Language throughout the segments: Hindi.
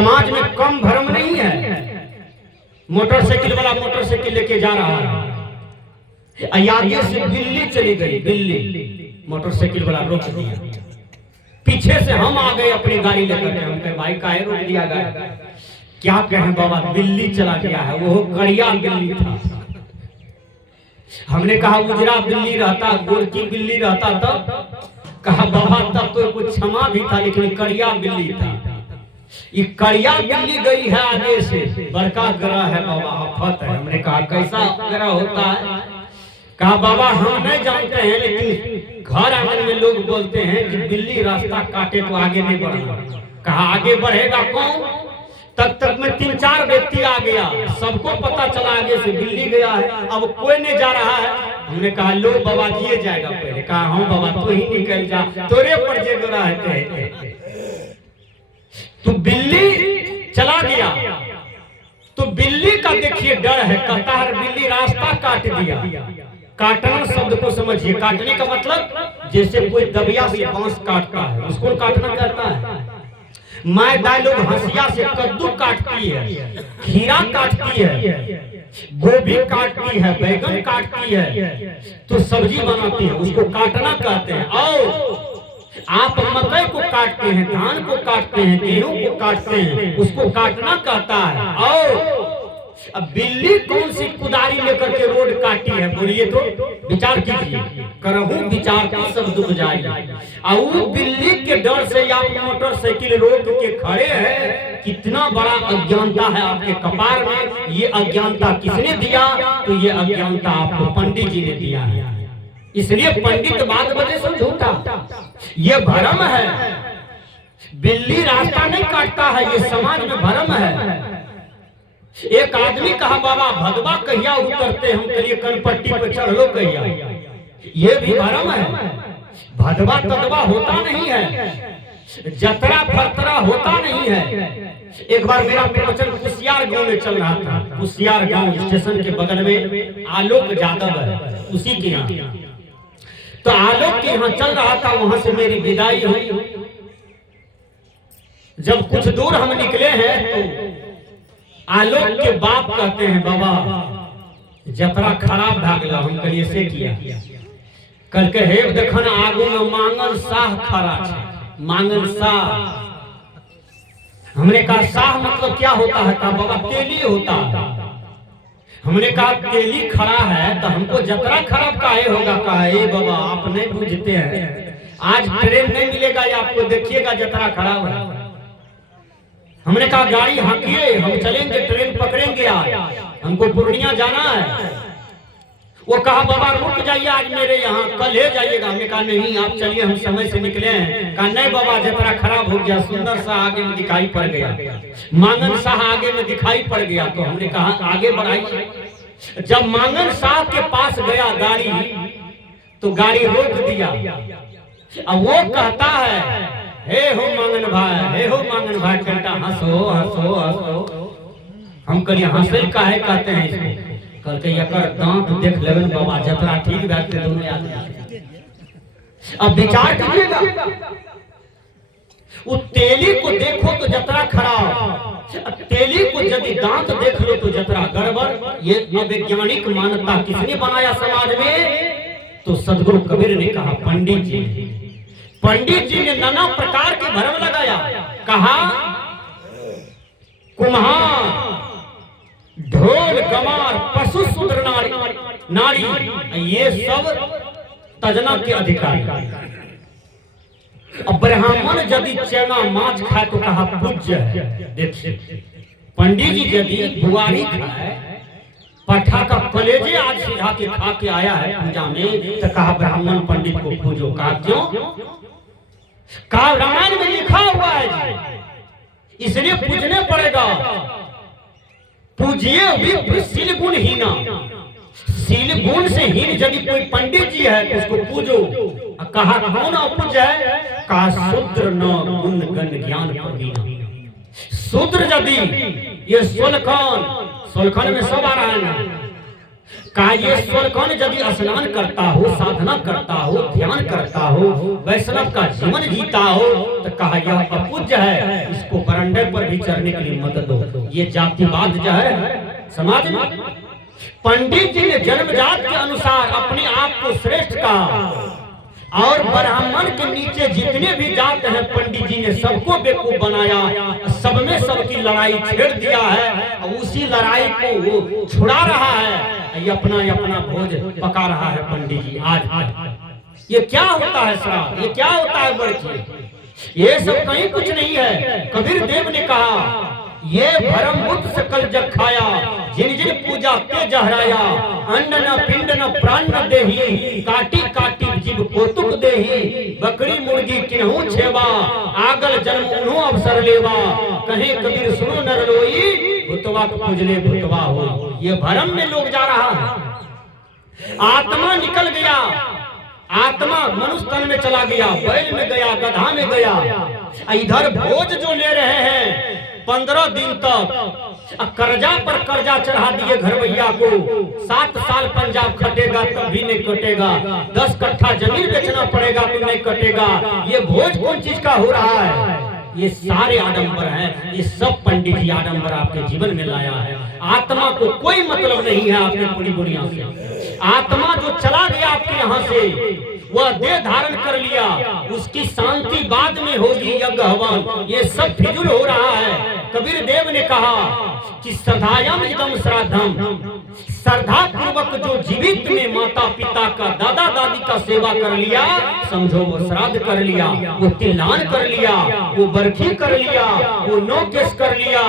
समाज में कम भ्रम नहीं है। मोटरसाइकिल वाला मोटरसाइकिल लेके जा रहा है, आगे से बिल्ली चली गई, बिल्ली मोटरसाइकिल वाला रोक दिया, पीछे से हम आ गए अपनी गाड़ी लेकर के। हम कहे भाई काहे रोक दिया गाड़ी? क्या कहें बाबा, बिल्ली चला गया है, वो कड़िया बिल्ली था। हमने कहा उजरा बिल्ली रहता, गोरकी बिल्ली रहता तब? कहा बाबा तब तो कुछ क्षमा भी था, लेकिन कड़िया बिल्ली था। ये कड़िया बिल्ली गई है आगे से, बड़का ग्रह है बाबा, आफत है। हमने कहा कैसा ग्रह होता है? कहा बाबा हम नहीं जानते हैं, लेकिन घर आंगन में लोग बोलते हैं कि बिल्ली रास्ता काटे तो आगे नहीं बढ़ना। कहा आगे बढ़ेगा कौन? तक में 3-4 व्यक्ति आ गया, सबको पता चला आगे से बिल्ली गया है, अब कोई नहीं जा रहा है। हमने कहा लो बाबा जिए जाएगा पहले। कहा हाँ बाबा तू ही निकल जा, तोरे पर जे गोरा है। तो बिल्ली चला गया, तो बिल्ली का देखिए डर है, कहता है बिल्ली रास्ता काट दिया। काटना शब्द को समझिए, काटने का मतलब जैसे कोई दबिया से बांस काटता है, उसको काटना कहता है। माँ दाई लोग हंसिया से कद्दू काटती है, खीरा काटती है, गोभी काटती है, बैगन काटती है, तो सब्जी बनाती है, उसको काटना कहते हैं। और आप मकई को काटते हैं, धान को काटते हैं, गेहूं को काटते हैं, उसको काटना कहता है। और अब बिल्ली कौन सी कुदारी लेकर के रोड काटी है बोलिए तो? विचार कीजिए, करहूं विचार की सब दुख जाए। और बिल्ली के डर से आप मोटरसाइकिल रोक के खड़े हैं, कितना बड़ा अज्ञानता है आपके कपार में। ये अज्ञानता किसने दिया? तो ये अज्ञानता आपको पंडित जी ने दिया है। इसलिए पंडित बात बने सब झूठा, ये भ्रम है। बिल्ली रास्ता नहीं काटता है, ये समाज में भ्रम है। एक आदमी कहा बाबा भगवा कहिया उतरते? हम कहिए कनपट्टी पे चढ़ लो कहिया। ये भी भ्रम है, भगवा तदवा होता नहीं है, जतरा फतरा होता नहीं है। एक बार मेरा प्रवचन कुसियार गांव में चल रहा था, कुसियार गांव स्टेशन के बगल में आलोक यादव है, उसी के यहाँ। तो आलोक के यहाँ चल रहा था, वहां से मेरी विदाई हुई। जब कुछ दूर हम निकले हैं तो आलोक के बाप कहते हैं बाबा जतरा खराब भाग गया। हम कहिए से किया? कल के हे देखन आगू में मांगल साह खड़ा है, मांगल साह। हमने कहा साह मतलब क्या होता है? कहा बाबा तेली होता है। हमने कहा तेली खड़ा है तो हमको जतरा खराब काहे होगा? कहा ए बाबा आप नहीं बुझते हैं, आज ट्रेन नहीं मिलेगा या आपको देखिएगा जतरा खराब है। हमने कहा गाड़ी हाकिए, हम चलेंगे, ट्रेन पकड़ेंगे, आज हमको पूर्णिया जाना है। वो कहा बाबा रुक जाइए आज मेरे यहाँ, कल ले जाइएगा। हमने कहा नहीं आप चलिए, हम समय से निकले हैं। कहा नहीं बाबा जतरा खराब हो गया, सुंदर सा आगे में दिखाई पड़ गया, मांगन शाह आगे में दिखाई पड़ गया। तो हमने कहा आगे बढ़ाइए। जब मांगन शाह के पास गया गाड़ी, तो गाड़ी रोक दिया। अब वो कहता है हे हो मांगन भाई, हे हो मांगन भाई, कहता हंसो हंसो हंसो। हम कहिए हंसे काहे कहते हैं इसको? कहते यकर दांत देख लेवन बाबा जतरा ठीक बैठते दोनों आदमी। अब विचार कीजिएगा, वो तेली को देखो तो जतरा खराब, तेली को यदि दांत देख लो तो जतरा गड़बड़। ये वैज्ञानिक मान्यता किसने बनाया समाज में? तो सदगुरु कबीर ने कहा, पंडित जी। पंडित जी ने नाना प्रकार के भ्रम लगाया। कहा कुम्हार, ढोल गमार, पशु शूद्र नारी, ये सब तजना के अधिकारी। अब ब्राह्मण यदि चना माछ खाए तो कहा पूज्य है। देखिए पंडित जी यदि बुआरी खाए, पठा का कलेजे आज सीधा के खा के आया है पूजा में, तो कहा ब्राह्मण पंडित को पूजो। कहा क्यों? कहा रामायण में लिखा हुआ है इसलिए पूजने पड़ेगा। पूजिए विप्र शील गुण हीना, शील गुण से हीन यदि कोई पंडित जी है तो उसको पूजो। कहा कौन अपूज्य है? कहा शूद्र न गुण गण ज्ञान प्रवीण। शूद्र यदि, ये सोलखन में सब आ रहा है ना, कायेश्वर कौन यदि स्नान करता हो, साधना करता हो, ध्यान करता हो, वैष्णव का जीवन जीता हो, तो कहा यह अपूज्य है, इसको बरंडे पर भी चढ़ने के लिए मत दो। ये जातिवाद जो है समाज में, पंडित जी ने जन्मजात के अनुसार अपने आप को श्रेष्ठ कहा और ब्राह्मण के नीचे जितने भी जात हैं पंडित जी ने सबको बेवकूफ बनाया, सब में सबकी लड़ाई छेड़ दिया है और उसी लड़ाई को वो छुड़ा रहा है। ये अपना भोज पका रहा है पंडित जी आज। ये क्या होता है श्राद्ध, ये क्या होता है बरखी, ये सब कहीं कुछ नहीं है। कबीर देव ने कहा ये भरम बुद्ध से कल जग खाया, जिन जिन पूजा के जहराया, अन्न न पिंड न प्राण न देही, काटी काटी जीव कोतुक देही, बकरी मुर्गी किन्हू छेवा, आगल जन्म उन्हों अवसर लेवा, कहे कबीर सुनो नर लोई, भुतवा पूजले भुतवा हो। ये भरम में लोग जा रहा है। आत्मा निकल गया, आत्मा मनुष्य तन में चला गया, बैल में गया, गधा में गया। इधर भोज जो ले रहे हैं 15 दिन तक कर्जा पर कर्जा चढ़ा दिए घरवैया को, 7 साल पंजाब खटेगा तब भी नहीं कटेगा, 10 कट्ठा जमीन बेचना पड़ेगा तो नहीं कटेगा। ये भोज कौन चीज का हो रहा है? ये सारे आडंबर हैं, ये सब पंडित जी आडंबर आपके जीवन में लाया है। आत्मा को कोई मतलब नहीं है आपके पूरी दुनिया से। आत्मा जो चला गया आपके यहाँ से, वह देह धारण कर लिया, उसकी शांति बाद में होगी, यज्ञ हवन, ये सब फिजूल हो रहा है। कबीर देव ने कहा कि श्रद्धायाम इदम श्राद्धम, श्रद्धा पूर्वक जो जीवित में माता पिता का, दादा दादी का सेवा कर लिया, समझो वो श्राद्ध कर लिया, वो तिलान कर लिया, वो बरखी कर लिया, वो नौकेश कर लिया।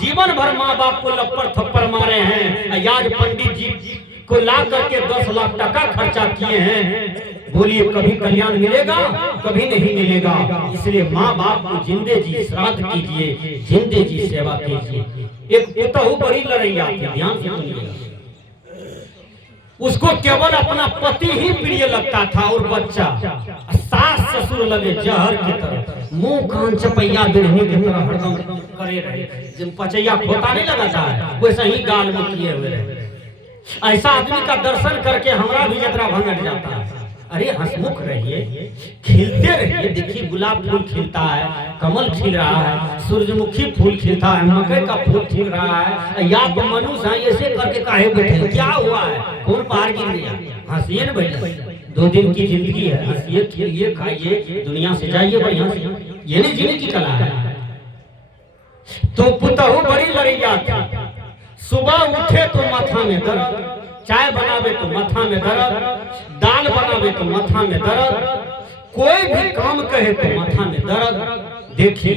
जीवन भर माँ बाप को लप्पड़ थप्पड़ मारे हैं, आज पंडित जी को ला करके 10 लाख टका खर्चा किए हैं। बोलिए कभी कल्याण मिलेगा? कभी नहीं मिलेगा। इसलिए माँ बाप को जिंदे जी श्राद्ध कीजिए, जिंदे जी सेवा कीजिए। एक पुतहु बड़ी लड़ैया थी, ध्यान से सुनिएगा। उसको केवल अपना पति ही प्रिय लगता था और बच्चा। सास ससुर लगे जहर की तरह, मुंह कान चपैया बिरहनी की तरह हरदम करे रहे, जब पचैया खोता नहीं लगाता है वैसे ही गाल में किए हुए रहे। ऐसा आदमी का दर्शन करके हमारा भी यात्रा भंगट जाता है। अरे हंसमुख रहिए, खिलते रहिए। देखिए गुलाब फूल खिलता है, कमल खिल रहा है, सूरजमुखी फूल खिलता है, मकई का फूल खिल रहा है। या तो मनुष्य है ऐसे करके काहे बैठे, क्या हुआ है, कौन पार गिर गया? हंसिए न भैया, 2 दिन की जिंदगी है, हंसिए खिलिए खाइए, दुनिया से जाइए बढ़िया से। ये नहीं जीने की कला है। तो पुतहु बड़ी लड़ैया थी। सुबह उठे तो माथा में दर्द, चाय बनावे तो माथा में दर्द, दाल बनावे तो माथा में दर्द, कोई भी काम कहे तो माथा में दर्द। देखिए